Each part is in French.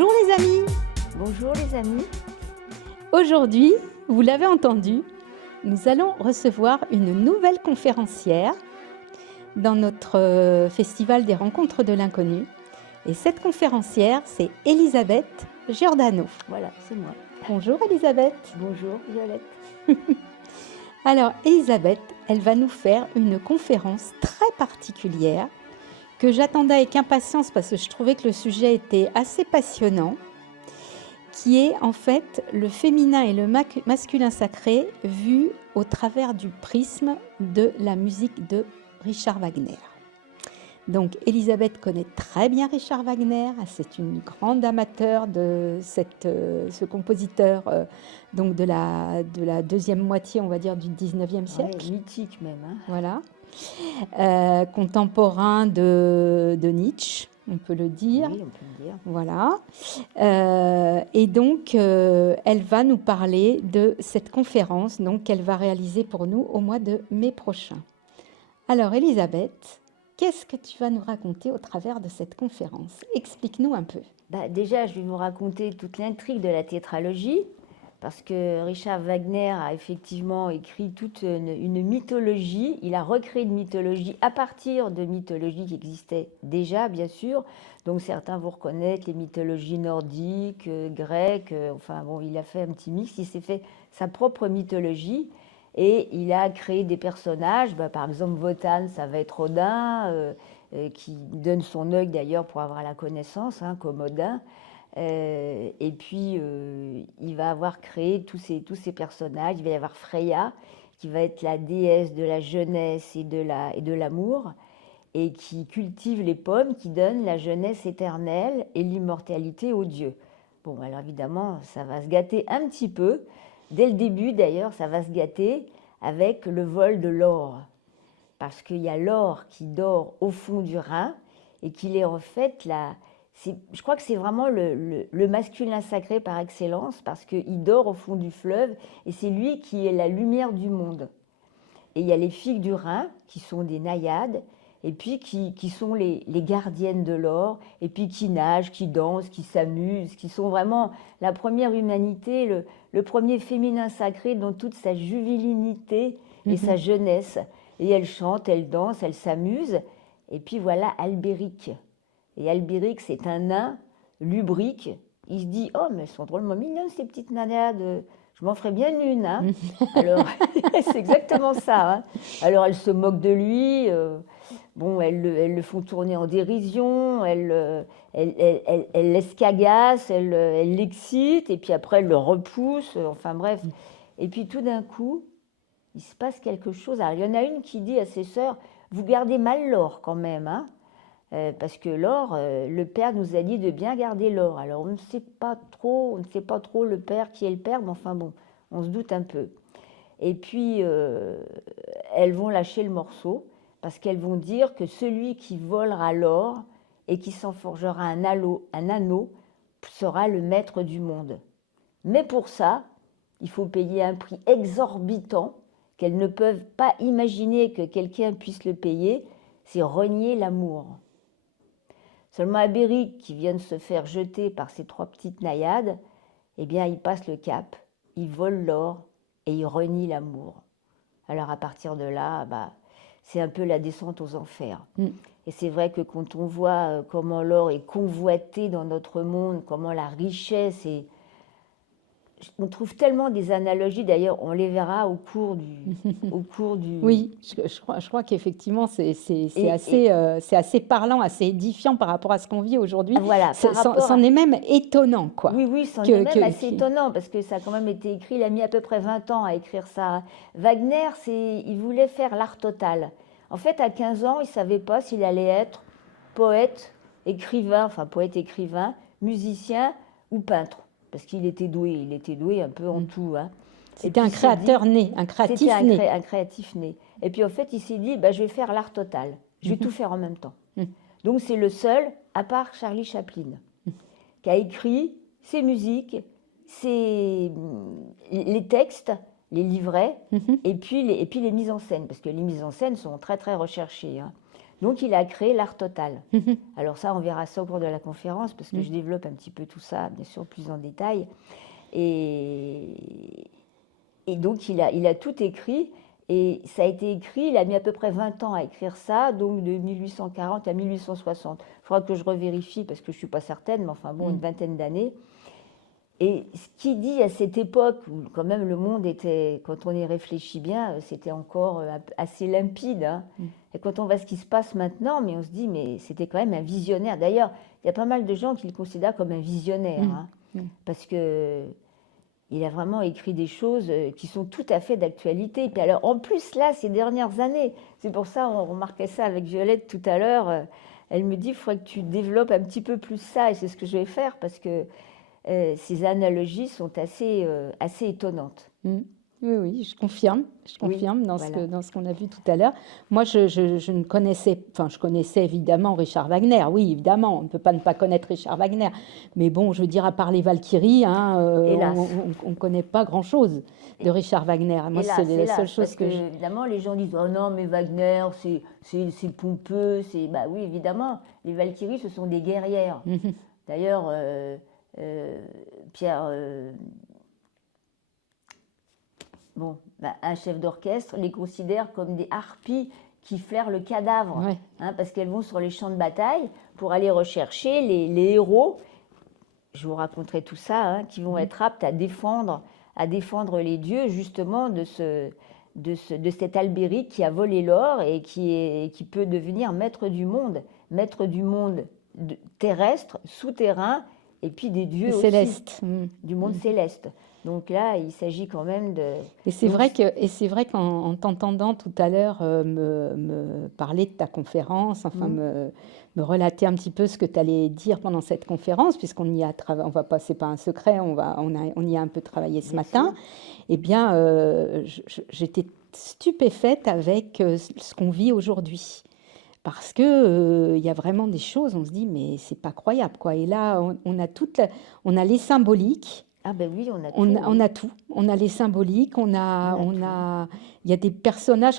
Bonjour les amis! Bonjour les amis. Aujourd'hui, vous l'avez entendu, nous allons recevoir une nouvelle conférencière dans notre festival des rencontres de l'inconnu. Et cette conférencière, c'est Elisabeth Giordano. Voilà, c'est moi. Bonjour Elisabeth. Bonjour Violette. Alors Elisabeth, elle va nous faire une conférence très particulière que j'attendais avec impatience parce que je trouvais que le sujet était assez passionnant, qui est en fait le féminin et le masculin sacré vu au travers du prisme de la musique de Richard Wagner. Donc Elisabeth connaît très bien Richard Wagner, c'est une grande amateur de ce compositeur donc de la deuxième moitié, on va dire, du 19e siècle. Ouais, mythique même. Hein. Voilà. Contemporain de Nietzsche, on peut le dire. Oui, on peut le dire. Voilà. Et donc, elle va nous parler de cette conférence qu'elle va réaliser pour nous au mois de mai prochain. Alors, Elisabeth, qu'est-ce que tu vas nous raconter au travers de cette conférence? Explique-nous un peu. Déjà, je vais vous raconter toute l'intrigue de la tétralogie, parce que Richard Wagner a effectivement écrit toute une mythologie. Il a recréé une mythologie à partir de mythologies qui existaient déjà, bien sûr. Donc certains vont reconnaître les mythologies nordiques, grecques. Enfin bon, il a fait un petit mix. Il s'est fait sa propre mythologie. Et il a créé des personnages, par exemple Wotan, ça va être Odin, qui donne son œil d'ailleurs pour avoir la connaissance, comme Odin. Et puis il va avoir créé tous ces personnages. Il va y avoir Freya, qui va être la déesse de la jeunesse et de l'amour, et qui cultive les pommes qui donnent la jeunesse éternelle et l'immortalité aux dieux. Bon, alors évidemment, ça va se gâter un petit peu. Dès le début, d'ailleurs, ça va se gâter avec le vol de l'or. Parce qu'il y a l'or qui dort au fond du Rhin et qu'il est en fait je crois que c'est vraiment le masculin sacré par excellence, parce qu'il dort au fond du fleuve et c'est lui qui est la lumière du monde. Et il y a les filles du Rhin qui sont des naïades, et puis qui sont les gardiennes de l'or, et puis qui nagent, qui dansent, qui s'amusent, qui sont vraiment la première humanité, le premier féminin sacré dans toute sa juvénilinité et sa jeunesse. Et elles chantent, elles dansent, elles s'amusent. Et puis voilà Albéric. Et Albéric, c'est un nain lubrique. Il se dit « Oh, mais elles sont drôlement mignonnes, ces petites naïades. Je m'en ferais bien une. » hein. Alors, c'est exactement ça. Hein. Alors, elles se moquent de lui. Bon, elles le font tourner en dérision. Elles l'escagassent, elles l'excitent. Et puis après, elles le repoussent. Enfin bref. Et puis tout d'un coup, il se passe quelque chose. Alors, il y en a une qui dit à ses sœurs « Vous gardez mal l'or quand même. Hein. Parce que l'or, le père nous a dit de bien garder l'or. Alors, on ne sait pas trop le père qui est le père, mais enfin bon, on se doute un peu. Et puis, elles vont lâcher le morceau, parce qu'elles vont dire que celui qui volera l'or et qui s'en forgera un anneau sera le maître du monde. Mais pour ça, il faut payer un prix exorbitant qu'elles ne peuvent pas imaginer que quelqu'un puisse le payer, c'est renier l'amour. Seulement Albéric, qui vient de se faire jeter par ces trois petites naïades, eh bien, il passe le cap, il vole l'or et il renie l'amour. Alors à partir de là, c'est un peu la descente aux enfers. Et c'est vrai que quand on voit comment l'or est convoité dans notre monde, comment la richesse est... On trouve tellement des analogies, d'ailleurs, on les verra au cours du... Oui, je crois qu'effectivement, c'est assez parlant, assez édifiant par rapport à ce qu'on vit aujourd'hui. Voilà, c'en est même étonnant, quoi. Oui, c'en est même assez étonnant, parce que ça a quand même été écrit, il a mis à peu près 20 ans à écrire ça. Wagner, il voulait faire l'art total. En fait, à 15 ans, il ne savait pas s'il allait être poète, écrivain, musicien ou peintre. Parce qu'il était doué un peu en tout. Hein. C'était un créateur né, un créatif né. C'était un créatif né. Et puis en fait, il s'est dit, je vais faire l'art total. Je vais tout faire en même temps. Donc c'est le seul, à part Charlie Chaplin, qui a écrit ses musiques, les textes, les livrets, et puis les mises en scène, parce que les mises en scène sont très très recherchées. Hein. Donc il a créé l'art total. Mhm. Alors ça, on verra ça au cours de la conférence, parce que je développe un petit peu tout ça, bien sûr, plus en détail. Et donc il a tout écrit, et ça a été écrit, il a mis à peu près 20 ans à écrire ça, donc de 1840 à 1860. Il faudra que je revérifie, parce que je ne suis pas certaine, mais enfin bon, une vingtaine d'années. Et ce qu'il dit à cette époque, où quand même le monde était, quand on y réfléchit bien, c'était encore assez limpide, hein. Et quand on voit ce qui se passe maintenant, mais on se dit, mais c'était quand même un visionnaire. D'ailleurs, il y a pas mal de gens qui le considèrent comme un visionnaire, hein, parce que il a vraiment écrit des choses qui sont tout à fait d'actualité. Et puis alors, en plus, là, ces dernières années, c'est pour ça, on remarquait ça avec Violette tout à l'heure, elle me dit, il faudrait que tu développes un petit peu plus ça, et c'est ce que je vais faire, parce que ces analogies sont assez étonnantes. Oui, oui, je confirme dans voilà. dans ce qu'on a vu tout à l'heure. Moi, je ne connaissais, enfin, je connaissais évidemment Richard Wagner, oui, évidemment, on ne peut pas ne pas connaître Richard Wagner. Mais bon, je veux dire, à part les Valkyries, hein, Hélas. on ne connaît pas grand-chose de Richard Wagner. Moi, c'est la seule chose parce que évidemment, les gens disent, oh non, mais Wagner, c'est pompeux, bah oui, évidemment, les Valkyries, ce sont des guerrières. D'ailleurs, Pierre... Bon, bah, un chef d'orchestre les considère comme des harpies qui flairent le cadavre, Ouais. hein, parce qu'elles vont sur les champs de bataille pour aller rechercher les héros, je vous raconterai tout ça, hein, qui vont être aptes à défendre les dieux justement de cet Albéric qui a volé l'or et qui peut devenir maître du monde terrestre, souterrain, et puis des dieux aussi, céleste. du monde céleste. Donc là, il s'agit quand même de... Et c'est vrai qu'en t'entendant tout à l'heure me parler de ta conférence, enfin me relater un petit peu ce que tu allais dire pendant cette conférence, puisqu'on y a travaillé, on va pas, c'est pas un secret, on y a un peu travaillé ce matin. Eh bien, j'étais stupéfaite avec ce qu'on vit aujourd'hui. Parce que il y a vraiment des choses, on se dit, mais c'est pas croyable, quoi. Et là, on a les symboliques. Ah ben oui, on a tout. On a tout. On a les symboliques, il y a des personnages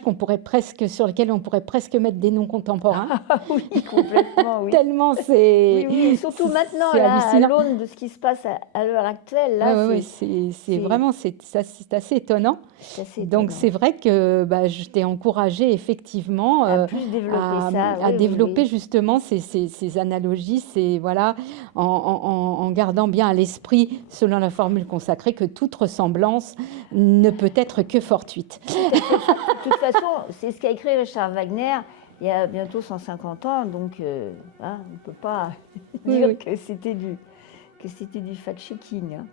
sur lesquels on pourrait presque mettre des noms contemporains. Ah oui, complètement, oui. Tellement c'est... Oui, et surtout maintenant, là, à l'aune de ce qui se passe à l'heure actuelle, là, c'est vraiment, c'est assez étonnant. Donc c'est vrai que je t'ai encouragé effectivement à développer justement ces analogies, voilà, en gardant bien à l'esprit, selon la formule consacrée, que toute ressemblance ne peut être que fortuite. De toute façon, c'est ce qu'a écrit Richard Wagner il y a bientôt 150 ans, donc on ne peut pas dire que c'était du fact-checking. Hein.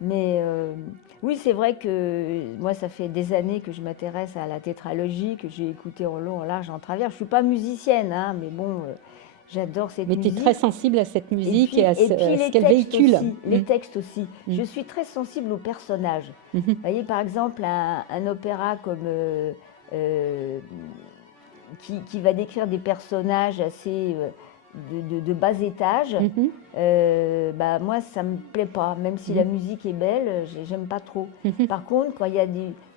Mais oui, c'est vrai que moi, ça fait des années que je m'intéresse à la tétralogie, que j'ai écouté en long, en large, en travers. Je ne suis pas musicienne, hein, mais bon, j'adore cette musique. Mais tu es très sensible à cette musique et à ce qu'elle véhicule. Aussi, les textes aussi. Je suis très sensible aux personnages. Vous voyez, par exemple, un opéra comme... qui va décrire des personnages assez de bas étage, moi ça me plaît pas, même si la musique est belle, j'aime pas trop. Par contre, quand il y a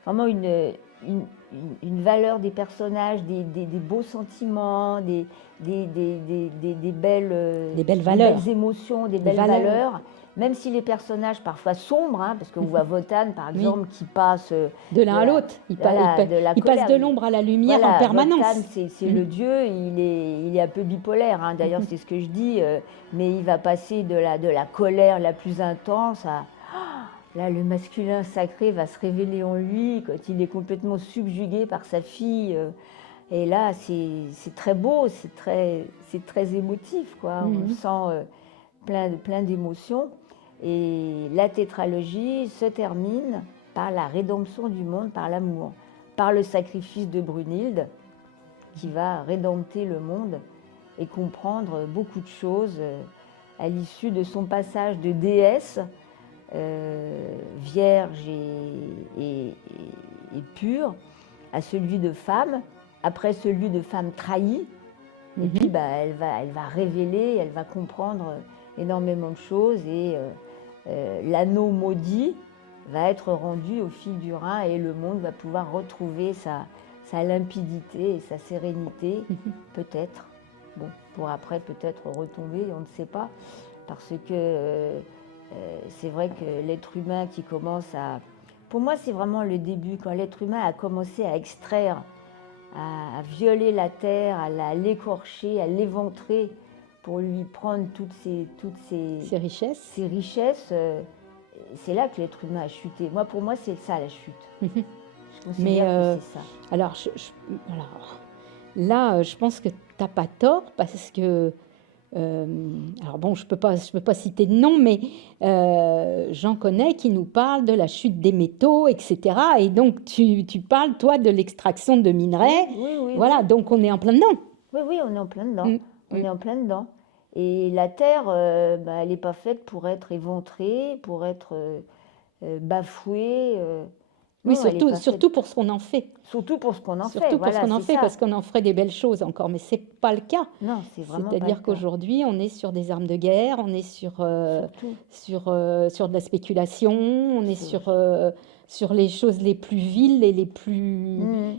vraiment une valeur des personnages, des beaux sentiments, des belles valeurs, des belles émotions, des belles valeurs. Même si les personnages parfois sombres, hein, parce qu'on voit Wotan par exemple qui passe de l'un à l'autre, il passe de l'ombre à la lumière en permanence. Wotan, c'est le dieu, il est un peu bipolaire, hein, d'ailleurs c'est ce que je dis, mais il va passer de la colère la plus intense à... Là, le masculin sacré va se révéler en lui quand il est complètement subjugué par sa fille. Et là, c'est très beau, c'est très émotif, quoi. On sent plein d'émotions. Et la tétralogie se termine par la rédemption du monde, par l'amour, par le sacrifice de Brunhilde, qui va rédempter le monde et comprendre beaucoup de choses à l'issue de son passage de déesse, vierge et pure, à celui de femme, après celui de femme trahie. Et puis elle va révéler, elle va comprendre énormément de choses, et l'anneau maudit va être rendu au fil du Rhin, et le monde va pouvoir retrouver sa sa limpidité et sa sérénité, Mhm. peut-être. Bon, pour après peut-être retomber, on ne sait pas. Parce que c'est vrai que l'être humain qui commence à... Pour moi, c'est vraiment le début, quand l'être humain a commencé à extraire, à violer la terre, à l'écorcher, à l'éventrer, pour lui prendre Ces richesses. ces richesses, c'est là que l'être humain a chuté. Moi, pour moi, c'est ça la chute. Mhm. Je Mais considère que c'est ça. alors, alors, là, je pense que tu n'as pas tort parce que, alors bon, je peux pas citer de nom, mais j'en connais qui nous parlent de la chute des métaux, etc. Et donc, tu parles, toi, de l'extraction de minerais. Oui, Voilà, oui. donc on est en plein dedans. Oui, on est en plein dedans. Mm, On mm. est en plein dedans. Et la terre, elle n'est pas faite pour être éventrée, pour être bafouée. Oui, Non, elle n'est pas faite. surtout pour ce qu'on en fait. Surtout pour ce qu'on en fait. Surtout pour ce Voilà, qu'on en c'est fait, ça. parce qu'on en ferait des belles choses encore, mais c'est pas le cas. Non, c'est vraiment pas le C'est-à-dire cas. qu'aujourd'hui, on est sur des armes de guerre, on est sur Surtout. sur de la spéculation, on est Sur- sur les choses les plus viles et Mhm.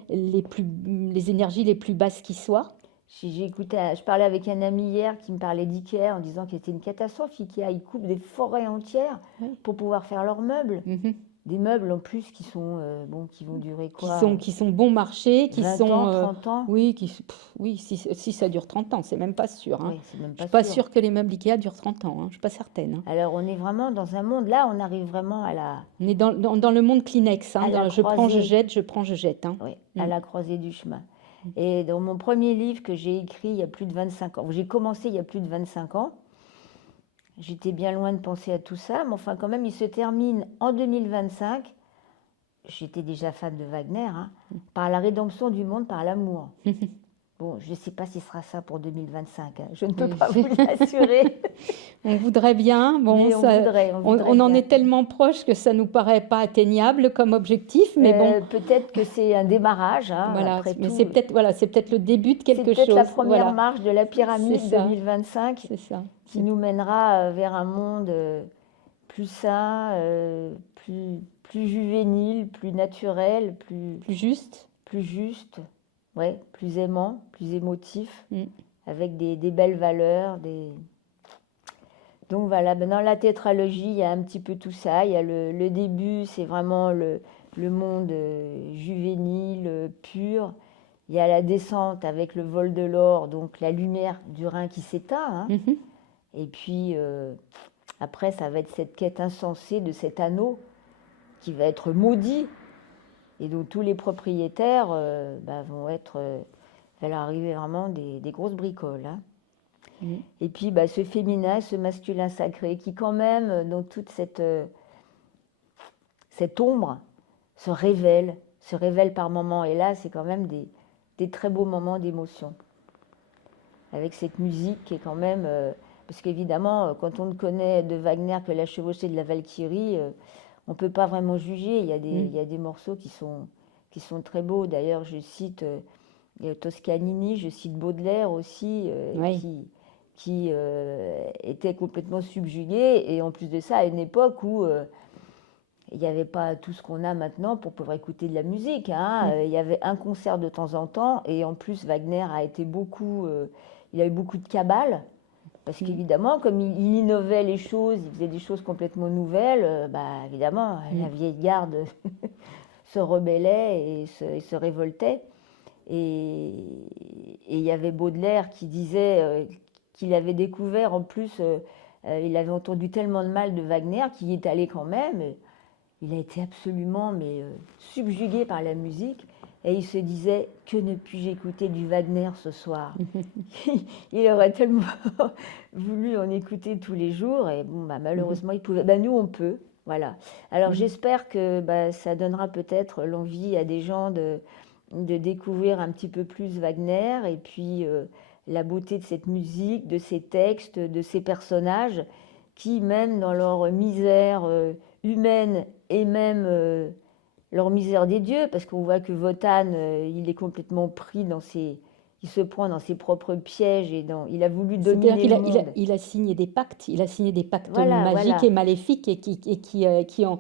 les énergies les plus basses qui soient. Je parlais avec un ami hier qui me parlait d'IKEA en disant que c'était une catastrophe. IKEA, ils coupent des forêts entières Oui. pour pouvoir faire leurs meubles. Mhm. Des meubles en plus qui sont qui vont durer Qui quoi? sont bon marché, 20 ans, 30 ans? oui, oui, si ça dure 30 ans, c'est même pas sûr, hein. Oui, c'est même Je pas suis pas sûr. sûre que les meubles Ikea durent 30 ans, hein. Je suis pas certaine, hein. Alors on est vraiment dans un monde, là on arrive vraiment à la, On est dans le monde Kleenex, hein, à la je prends, je croisée, jette, je prends, je jette, hein. oui, à Mm. la croisée du chemin. Et dans mon premier livre que j'ai écrit il y a plus de 25 ans, j'ai commencé il y a plus de 25 ans, j'étais bien loin de penser à tout ça, mais enfin quand même il se termine en 2025, j'étais déjà fan de Wagner, hein, par la rédemption du monde par l'amour. Bon, je ne sais pas si ce sera ça pour 2025, hein. Je ne peux pas vous l'assurer. On voudrait bien, bon, Mais on en est tellement proche que ça nous paraît pas atteignable comme objectif, mais bon, peut-être que c'est un démarrage, hein, voilà, après mais tout. c'est peut-être le début de quelque C'est peut-être chose. la première Voilà, marche de la pyramide c'est ça. 2025 c'est ça. qui nous mènera vers un monde plus sain, plus juvénile, plus naturel, Plus juste. plus juste, ouais, plus aimant, plus émotif, Mm. avec des belles valeurs. Donc voilà, dans la tétralogie, il y a un petit peu tout ça. Il y a le début, c'est vraiment le monde juvénile, pur. Il y a la descente avec le vol de l'or, donc la lumière du Rhin qui s'éteint, hein. Mhm. Et puis après, ça va être cette quête insensée de cet anneau qui va être maudit. Et donc tous les propriétaires vont être... va leur arriver vraiment des grosses bricoles, hein. Mm. Et puis ce féminin, ce masculin sacré qui quand même, dans toute cette ombre, se révèle par moments. Et là, c'est quand même des très beaux moments d'émotion. Avec cette musique qui est quand même... parce qu'évidemment, quand on ne connaît de Wagner que la chevauchée de la Valkyrie, on ne peut pas vraiment juger. Il y a des morceaux qui sont très beaux. D'ailleurs, je cite Toscanini, je cite Baudelaire aussi, Oui. qui était complètement subjugué. Et en plus de ça, à une époque où il n'y avait pas tout ce qu'on a maintenant pour pouvoir écouter de la musique, hein. Il y avait un concert de temps en temps. Et en plus, Wagner a été il a eu beaucoup de cabales. Parce qu'évidemment, comme il innovait les choses, il faisait des choses complètement nouvelles, évidemment, la vieille garde se rebellait et se révoltait. Et il y avait Baudelaire qui disait qu'il avait découvert, en plus, il avait entendu tellement de mal de Wagner qu'il y est allé quand même. Il a été absolument subjugué par la musique. Et il se disait, que ne puis-je écouter du Wagner ce soir? Il aurait tellement voulu en écouter tous les jours. Et bon, malheureusement, il pouvait. Nous, on peut. Voilà. Alors, j'espère que ça donnera peut-être l'envie à des gens de découvrir un petit peu plus Wagner. Et puis, la beauté de cette musique, de ces textes, de ces personnages qui, même dans leur misère humaine et même leur misère des dieux, parce qu'on voit que Wotan, il est complètement pris il se prend dans ses propres pièges et il a voulu dominer le monde. Il a signé des pactes, Voilà, magiques voilà. et maléfiques et qui ont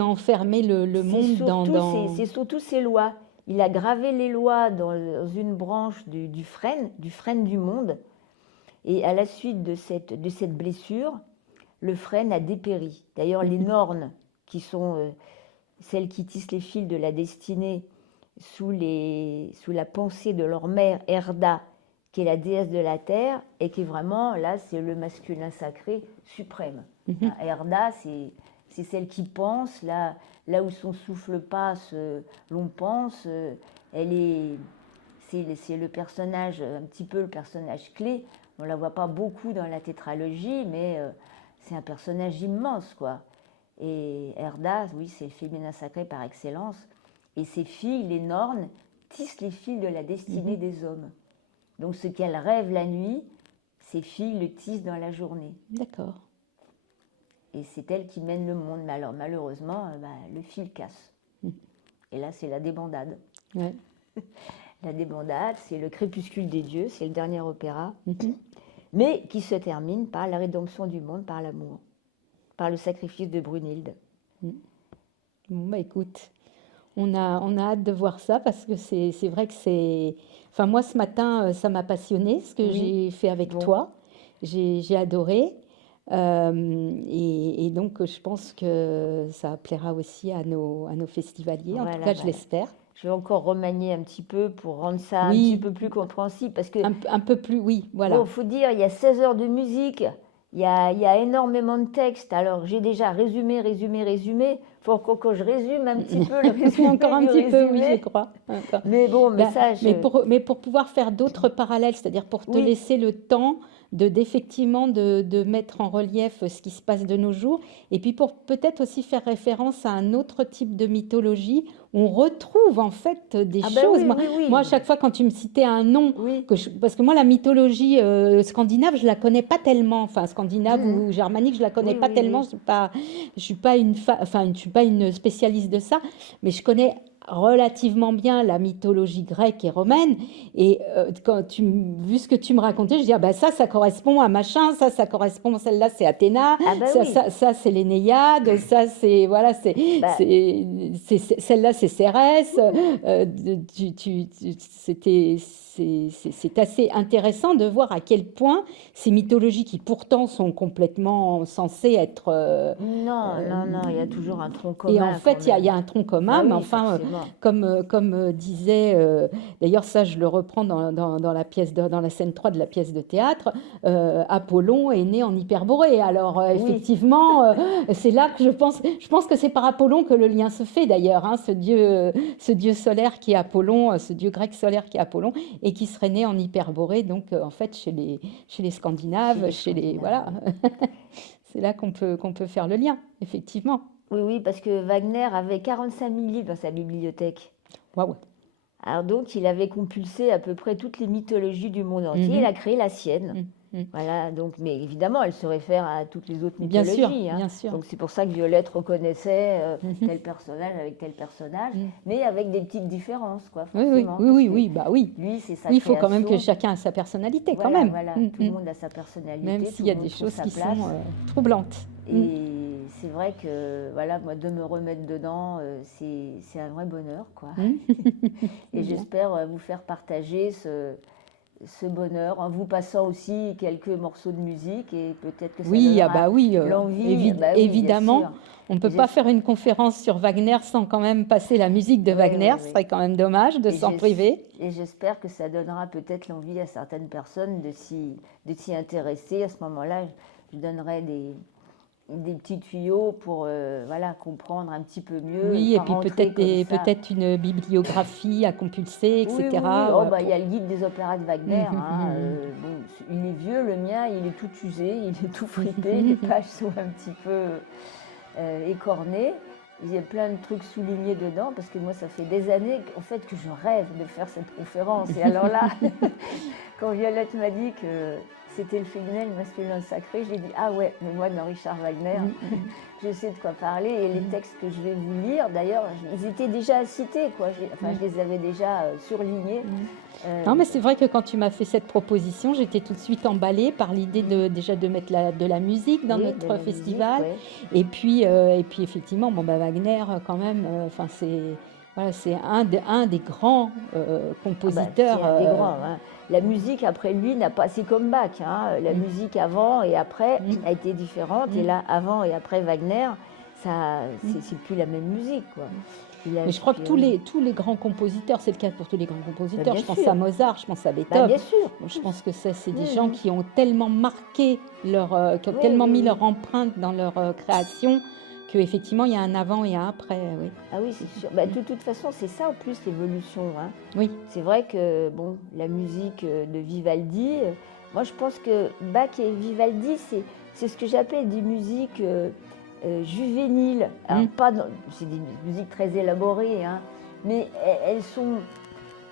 enfermé le monde C'est surtout ces lois il a gravé les lois dans une branche du frêne du monde. Et à la suite de cette blessure, le frêne a dépéri. D'ailleurs, les Nornes, qui sont celles qui tissent les fils de la destinée sous la pensée de leur mère Erda, qui est la déesse de la terre, et qui est vraiment, là, c'est le masculin sacré suprême. Erda, c'est celle qui pense, là où son souffle passe, l'on pense. C'est le personnage, un petit peu le personnage clé. On ne la voit pas beaucoup dans la tétralogie, mais c'est un personnage immense, quoi. Et Erda, oui, c'est le féminin sacré par excellence. Et ses filles, les Nornes, tissent les fils de la destinée des hommes. Donc ce qu'elles rêvent la nuit, ses filles le tissent dans la journée. D'accord. Et c'est elles qui mènent le monde. Mais alors malheureusement, le fil casse. Et là, c'est la débandade. Ouais. La débandade, c'est le crépuscule des dieux, c'est le dernier opéra, mais qui se termine par la rédemption du monde, par l'amour, par le sacrifice de Brunhilde. Bon, bah écoute, on a hâte de voir ça parce que c'est vrai que c'est... Enfin, moi, ce matin, ça m'a passionné ce que j'ai fait avec toi. J'ai adoré. Et donc, je pense que ça plaira aussi à nos festivaliers. En tout cas, je l'espère. Je vais encore remanier un petit peu pour rendre ça un petit peu plus compréhensible. Parce que, un peu plus, oui, voilà. Bon, il faut dire, il y a 16 heures de musique, il y a énormément de textes. Alors, j'ai déjà résumé. Il faut encore que je résume un petit peu le résumé. Encore un petit peu, oui, je crois. Encore. Mais bon, message. Mais pour pouvoir faire d'autres parallèles, c'est-à-dire pour te laisser le temps d'effectivement de mettre en relief ce qui se passe de nos jours, et puis pour peut-être aussi faire référence à un autre type de mythologie où on retrouve en fait des choses. Moi, à chaque fois quand tu me citais un nom, parce que moi la mythologie scandinave, je la connais pas tellement, enfin scandinave ou germanique, je la connais pas tellement. Je suis pas une spécialiste de ça, mais je connais relativement bien la mythologie grecque et romaine, et vu ce que tu me racontais, je dis ça correspond à machin, ça correspond, celle-là c'est Athéna, ça c'est l'Énéade, ça c'est voilà, celle-là c'est Cérès. C'est assez intéressant de voir à quel point ces mythologies qui pourtant sont complètement censées être... non, il y a toujours un tronc commun. Et en fait, il y a un tronc commun, mais enfin, comme disait, d'ailleurs ça je le reprends dans la pièce, dans la scène 3 de la pièce de théâtre, Apollon est né en Hyperborée. Alors effectivement, c'est là que je pense que c'est par Apollon que le lien se fait d'ailleurs, hein, ce dieu solaire qui est Apollon, ce dieu grec solaire qui est Apollon, et qui serait né en Hyperborée, donc en fait chez les Scandinaves, voilà. C'est là qu'on peut faire le lien, effectivement. Oui, parce que Wagner avait 45 000 livres dans sa bibliothèque. Waouh. Alors donc, il avait compulsé à peu près toutes les mythologies du monde entier. Il a créé la sienne. Voilà, donc, mais évidemment, elle se réfère à toutes les autres mythologies. Bien sûr. Donc c'est pour ça que Violette reconnaissait tel personnage avec tel personnage, mais avec des petites différences, quoi. Oui. Lui, c'est sa il faut quand même que chacun ait sa personnalité, quand même. Voilà, tout le monde a sa personnalité. Même s'il y a des choses qui sont troublantes. Et c'est vrai que, voilà, moi, de me remettre dedans, c'est un vrai bonheur, quoi. Et j'espère vous faire partager ce bonheur, en vous passant aussi quelques morceaux de musique, et peut-être que ça donnera l'envie. Évidemment, on ne peut pas faire une conférence sur Wagner sans quand même passer la musique de Wagner. Ce serait quand même dommage de s'en priver. Et j'espère que ça donnera peut-être l'envie à certaines personnes de s'y intéresser. À ce moment-là, je donnerai des petits tuyaux pour comprendre un petit peu mieux. Oui, et puis peut-être une bibliographie à compulser, etc. Il y a le guide des opéras de Wagner. Il est vieux, le mien, il est tout usé, il est tout fripé, les pages sont un petit peu écornées. Il y a plein de trucs soulignés dedans, parce que moi, ça fait des années en fait, que je rêve de faire cette conférence. Et alors là, quand Violette m'a dit que c'était le féminin, le masculin sacré, j'ai dit ah ouais, mais moi dans Richard Wagner, je sais de quoi parler, et les textes que je vais vous lire, d'ailleurs, ils étaient déjà cités, quoi. Je les avais déjà surlignés. Non, mais c'est vrai que quand tu m'as fait cette proposition, j'étais tout de suite emballée par l'idée déjà de mettre de la musique dans notre festival, et puis effectivement, Wagner quand même, Voilà, c'est un des grands Ah bah, compositeurs. c'est un des grands, hein. La musique après lui n'a pas, c'est comme Bach, hein. La Mm, musique avant et après mm, a été différente. Et mm, là, avant et après Wagner, ça, mm. c'est plus la même musique, quoi. Il a Mais je crois que inspiré. tous les grands compositeurs, c'est le cas pour tous les grands Bah, compositeurs. bien Je pense à sûr, Mozart, je pense à bah, Beethoven. bien sûr. Je pense que c'est des Oui, gens oui, qui ont tellement marqué qui ont oui, tellement oui, mis oui. leur empreinte dans leur création qu'effectivement, il y a un avant et un après. Oui. Ah oui, c'est sûr. Bah, de toute façon, c'est ça en plus l'évolution, hein. Oui. C'est vrai que bon, la musique de Vivaldi, moi je pense que Bach et Vivaldi, c'est ce que j'appelle des musiques juvéniles. Alors Mm, pas, c'est des musiques très élaborées, hein, mais elles sont,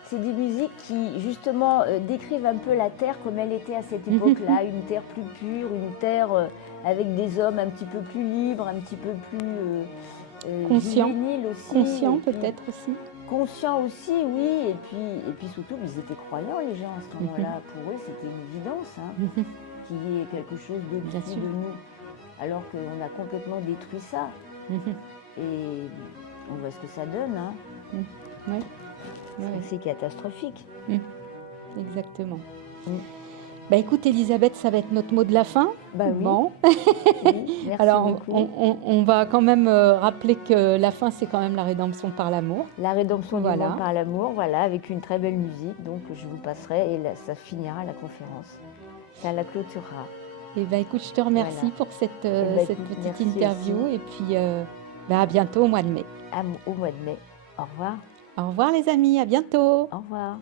c'est des musiques qui justement décrivent un peu la terre comme elle était à cette mhm, époque-là, une terre plus pure, une terre avec des hommes un petit peu plus libres, un petit peu plus conscient, juvéniles aussi, conscient et puis peut-être aussi. conscients aussi, oui, et puis surtout, ils étaient croyants, les gens, à ce Mhm, moment-là. Pour eux, c'était une évidence, hein, mhm, qu'il y ait quelque chose bien d'au-dessus sûr. de nous, alors qu'on a complètement détruit ça. Mhm, Et on voit ce que ça donne, hein. mm, oui, oui, C'est catastrophique. mm, exactement. Mm. Bah écoute Elisabeth, ça va être notre mot de la fin. Bah oui, Bon, oui, merci alors beaucoup. on va quand même rappeler que la fin c'est quand même la rédemption par l'amour. La rédemption du Voilà. monde par l'amour, voilà, avec une très belle musique, donc je vous passerai, et là, ça finira la conférence. Ça la clôturera. Et ben écoute, je te remercie Voilà. pour cette, Eh ben, cette écoute, petite merci interview aussi. et puis bah, à bientôt au mois de mai. Au mois de mai. Au revoir. Au revoir les amis, à bientôt. Au revoir.